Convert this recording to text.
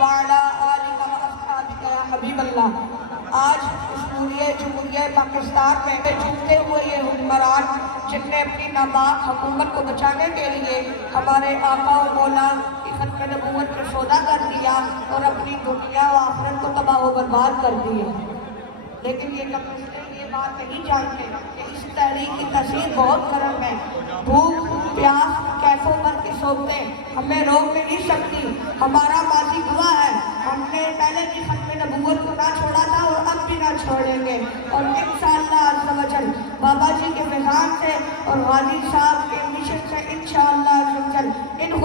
वाला आलिका व अस्हाबिका या हबीबल्लाह। आज इस पूरे जमहूरिया पाकिस्तान में झुकते हुए ये हुक्मरान जिनने अपनी नापाक हुकूमत को बचाने के लिए हमारे आका और मौला की खत्म नबूवत का सौदा कर दिया और अपनी दुनिया व आखिरत को तबाह व बर्बाद कर दिए, लेकिन ये कम्युनिस्ट ये बात नहीं जानते कि इस तहरीक की तस्वीर बहुत गर्म है। भूख प्यास कैफों पर के सोते हमें रोक नहीं सकती। हमारा माजी हुआ है, हमने पहले भी खत्म नबूवत को ना छोड़ा था और अब भी ना छोड़ेंगे। और इंशाअल्लाह अज़्ज़ व जल बाबा जी के फैज़ान से और गाजी साहब के मिशन से इंशाअल्लाह अज़्ज़ व जल इन